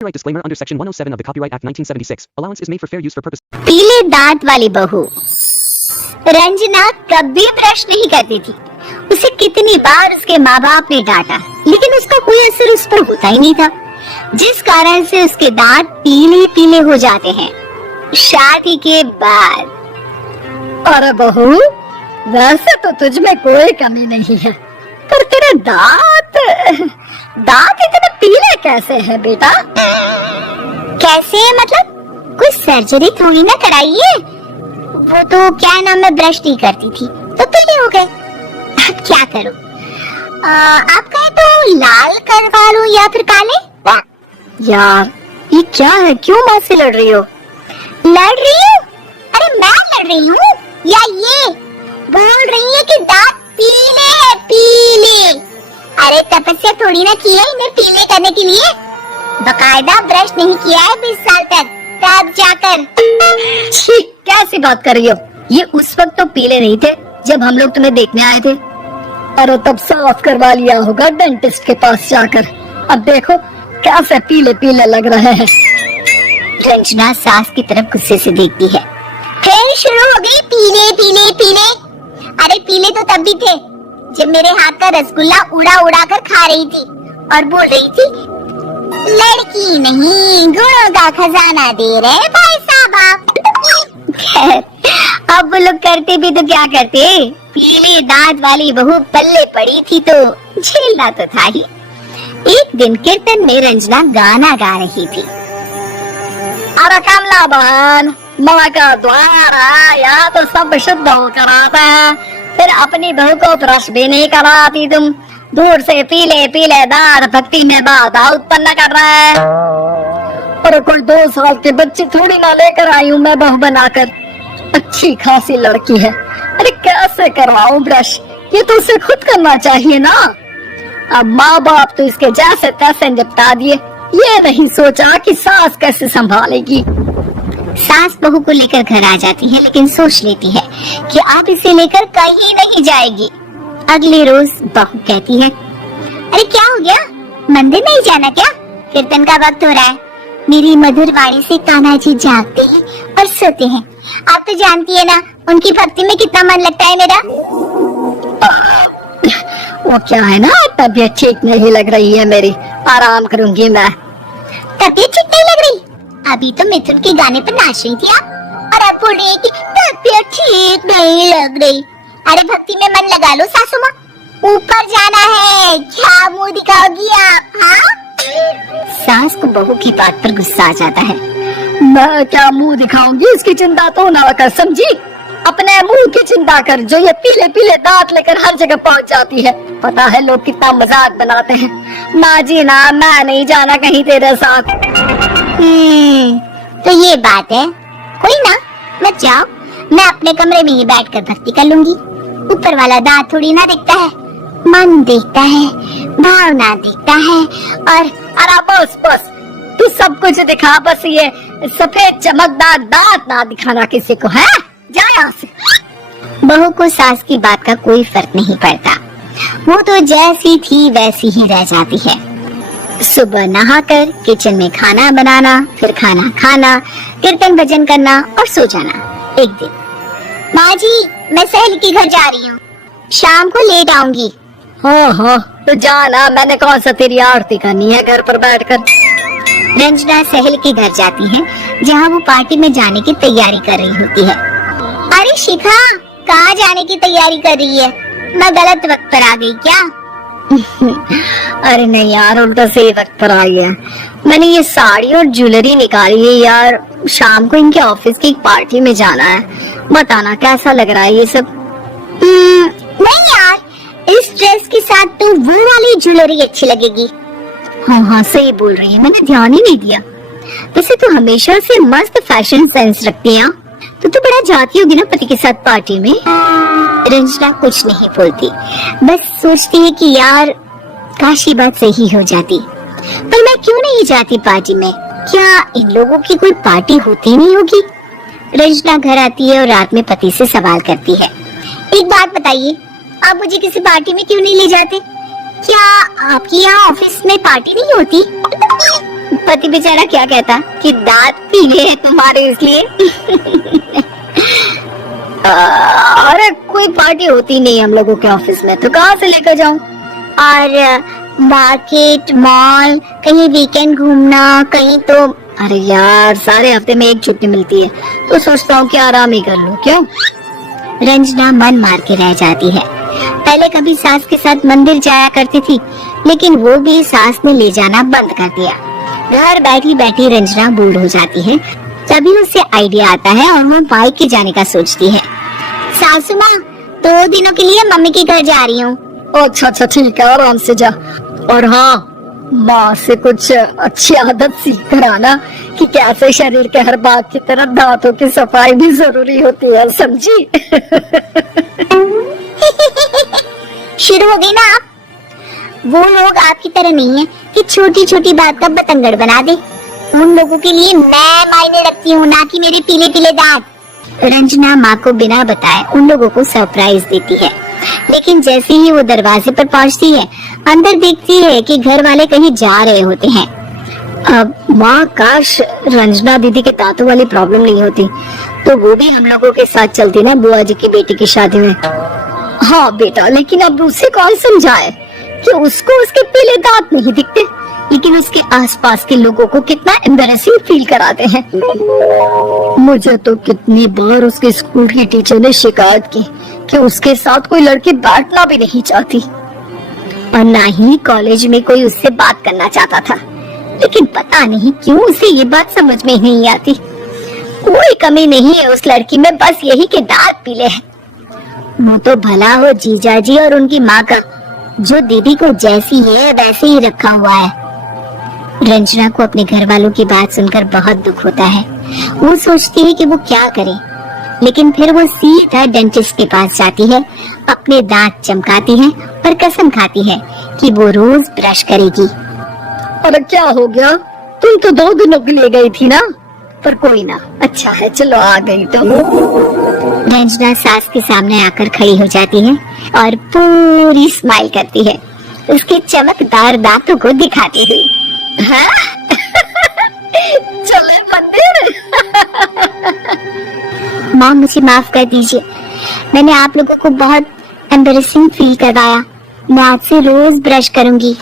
Copyright disclaimer under Section 107 of the Copyright Act 1976. Allowance is made for fair use for purpose. पीले दांत वाली बहू रंजना कभी brush नहीं करती थी। उसे कितनी बार उसके माँ बाप ने डांटा, लेकिन उसका कोई असर उस पर होता ही नहीं था, जिस कारण से उसके दांत पीले पीले हो जाते हैं। शादी के बाद अरे बहू, वैसे तो तुझ में कोई कमी नहीं है, पर तेरे दांत इतने पीले कैसे हैं बेटा? कैसे है मतलब? कोई सर्जरी थोड़ी ना कराई है। वो तो क्या नाम, मैं ब्रश नहीं करती थी तो पीले हो गए। अब क्या करूं? आप कहें तो लाल करवा लूं या फिर काले? यार ये क्या है, क्यों माँ से लड़ रही हो? लड़ रही हूँ? अरे मैं लड़ रही हूँ या ये बोल रही है कि दांत पीले है, पीले। अरे तपस्या थोड़ी ना की है इन्हें पीले करने के लिए, बकायदा ब्रश नहीं किया है 20 साल तक, तब जाकर। कैसी बात कर रही हो? ये उस वक्त तो पीले नहीं थे जब हम लोग तुम्हें देखने आए थे। अरे तब साफ करवा लिया होगा डेंटिस्ट के पास जाकर। अब देखो कैसे पीले पीले लग रहे हैं। रंजना सास की तरफ गुस्से से देखती है। फिर शुरू हो गई पीले पीले पीले। अरे पीले तो तब भी थे जब मेरे हाथ का रसगुल्ला उड़ा उड़ा कर खा रही थी और बोल रही थी, लड़की नहीं गुणों का खजाना दे रहे भाई साहब। अब वो लोग करते भी तो क्या करते, पीले दांत वाली बहू पल्ले पड़ी थी तो झेलना तो था ही। एक दिन कीर्तन में रंजना गाना गा रही थी। अरे कमला बहन, माँ का द्वार आया तो सब शुद्ध होकर आता है, फिर अपनी बहू को ब्रश भी नहीं कराती तुम। दूर से पीले पीले दांत भक्ति में बाधा उत्पन्न कर रहा है। और कोई 2 साल के बच्चे थोड़ी ना लेकर आई हूँ मैं बहू बनाकर, अच्छी खासी लड़की है। अरे कैसे करवाऊं ब्रश, ये तो उसे खुद करना चाहिए ना। अब माँ बाप तो इसके जैसे तैसे निपटा दिए, ये नहीं सोचा कि सास कैसे संभालेगी। सास बहू को लेकर घर आ जाती है, लेकिन सोच लेती है कि अब इसे लेकर कहीं नहीं जाएगी। अगले रोज बहू कहती है, अरे क्या हो गया, मंदिर नहीं जाना क्या? कीर्तन का वक्त हो रहा है। मेरी मधुर वाणी से कान्हा जी जागते हैं और सोते हैं। आप तो जानती है ना उनकी भक्ति में कितना मन लगता है मेरा। वो क्या है ना, तबीयत ठीक नहीं लग रही है मेरी, आराम करूंगी मैं। तबीयत ठीक नहीं लग रही? अभी तो मिथुन के गाने पर नाच रही थी आप, और अब बोल रही है कि तबीयत ठीक नहीं लग रही। अरे भक्ति में मन लगा लो सासू माँ, ऊपर जाना है, क्या मुंह दिखाओगी आप? हाँ? सास को बहू की बात पर गुस्सा आ जाता है। मैं क्या मुंह दिखाऊंगी, इसकी चिंता तो ना कर, समझी? अपने मुंह की चिंता कर, जो ये पीले पीले दांत लेकर हर जगह पहुंच जाती है। पता है लोग कितना मजाक बनाते हैं। ना जी ना, मैं नहीं जाना कहीं तेरे साथ। तो ये बात है, कोई ना, मत जाओ, मैं अपने कमरे में ही बैठकर भक्ति कर लूंगी। ऊपर वाला दांत थोड़ी ना देखता है, मन देखता है, भावना देखता है। और अरे बस बस, तू सब कुछ दिखा, बस ये सफेद चमकदार दांत ना दिखाना किसी को, है? जा यहाँ से। बहू को सास की बात का कोई फर्क नहीं पड़ता, वो तो जैसी थी वैसी ही रह जाती है। सुबह नहाकर किचन में खाना बनाना, फिर खाना खाना, कीर्तन भजन करना और सो जाना। एक दिन, माँ जी मैं सहेली के घर जा रही हूँ, शाम को लेट आऊंगी। हाँ तो जाना, मैंने कौन सा तेरी आरती करनी है घर पर बैठकर। रंजना सहेली के घर जाती है, जहाँ वो पार्टी में जाने की तैयारी कर रही होती है। अरे शिखा, कहाँ जाने की तैयारी कर रही है? मैं गलत वक्त पर आ गई क्या? अरे नहीं यार, उल्टा सही वक्त पर आ गया। मैंने ये साड़ी और ज्वेलरी निकाली है यार, शाम को इनके ऑफिस की एक पार्टी में जाना है। बताना कैसा लग रहा है ये सब? नहीं यार, इस ड्रेस के साथ तो वो वाली ज्वेलरी अच्छी लगेगी। हाँ सही बोल रही है, मैंने ध्यान ही नहीं दिया। वैसे तो हमेशा से मस्त फैशन सेंस रखती है। तो बड़ा जाती होगी ना पति के साथ पार्टी में। रंजना कुछ नहीं बोलती, बस सोचती है कि यार काश ये बात सही हो जाती, पर मैं क्यों नहीं जाती पार्टी में? क्या इन लोगों की कोई पार्टी होती नहीं होगी? रंजना घर आती है और रात में पति से सवाल करती है, एक बात बताइए, आप मुझे किसी पार्टी में क्यों नहीं ले जाते? क्या आपकी यहाँ ऑफिस में पार्टी नहीं होती? पति बेचारा क्या कहता कि दांत पीले हैं तुम्हारे इसलिए। अरे कोई पार्टी होती नहीं हम लोगों के ऑफिस में, तो कहाँ से लेकर जाऊं? और मार्केट, मॉल, कहीं वीकेंड घूमना, कहीं तो अरे यार सारे हफ्ते में एक छुट्टी मिलती है, तो सोचता हूँ कि आराम ही कर लूं। क्यों? रंजना मन मार के रह जाती है। पहले कभी सास के साथ मंदिर जाया करती थी, लेकिन वो भी सास ने ले जाना बंद कर दिया। घर बैठी बैठी रंजना बोर हो जाती है। तभी उसे आइडिया आता है और वो बाइक के जाने का सोचती है। सासू माँ, 2 दिनों के लिए मम्मी के घर जा रही हूँ। अच्छा ठीक है, आराम से जा। और हाँ, माँ से कुछ अच्छी आदत सीख कर आना कि कैसे शरीर के हर भाग की तरह दांतों की सफाई भी जरूरी होती है, समझी? शुरू हो गई ना आप? वो लोग आपकी तरह नहीं है कि छोटी छोटी बात का बतंगड़ बना दे। उन लोगों के लिए मैं मायने रखती हूँ, ना कि मेरे पीले पीले दांत। रंजना माँ को बिना बताए उन लोगों को सरप्राइज देती है, लेकिन जैसे ही वो दरवाजे पर पहुँचती है, अंदर देखती है कि घर वाले कहीं जा रहे होते हैं। अब माँ, काश रंजना दीदी के दांतों वाली प्रॉब्लम नहीं होती, तो वो भी हम लोगों के साथ चलती ना बुआ जी की बेटी की शादी में। हाँ बेटा, लेकिन अब उसे कौन समझाए कि उसको उसके पीले दांत नहीं दिखते, लेकिन उसके आसपास के लोगों को कितना एम्बैरेसिंग फील कराते हैं। मुझे तो कितनी बार उसके स्कूल की टीचर ने शिकायत की कि उसके साथ कोई लड़की बैठना भी नहीं चाहती, और ना ही कॉलेज में कोई उससे बात करना चाहता था। लेकिन पता नहीं क्यों उसे ये बात समझ में नहीं आती। कोई कमी नहीं है उस लड़की में, बस यही कि दांत पीले हैं। वो तो भला हो जीजा जी और उनकी माँ का, जो दीदी को जैसी है वैसे ही रखा हुआ है। रंजना को अपने घर वालों की बात सुनकर बहुत दुख होता है। वो सोचती है कि वो क्या करे, लेकिन फिर वो सीधा डेंटिस्ट के पास जाती है, अपने दांत चमकाती है और कसम खाती है कि वो रोज ब्रश करेगी। अरे क्या हो गया? तुम तो 2 दिनों के लिए गई थी ना? पर कोई ना, अच्छा है, चलो आ गई तो। रंजना सास के सामने आकर खड़ी हो जाती है और पूरी स्माइल करती है, उसके चमकदार दांतों को दिखाती हुई। हाँ? चले मंदिर। माँ, मुझे माफ कर दीजिए, मैंने आप लोगों को बहुत एम्बैरेसिंग फील करवाया। मैं आज से रोज ब्रश करूंगी।